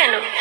órgano.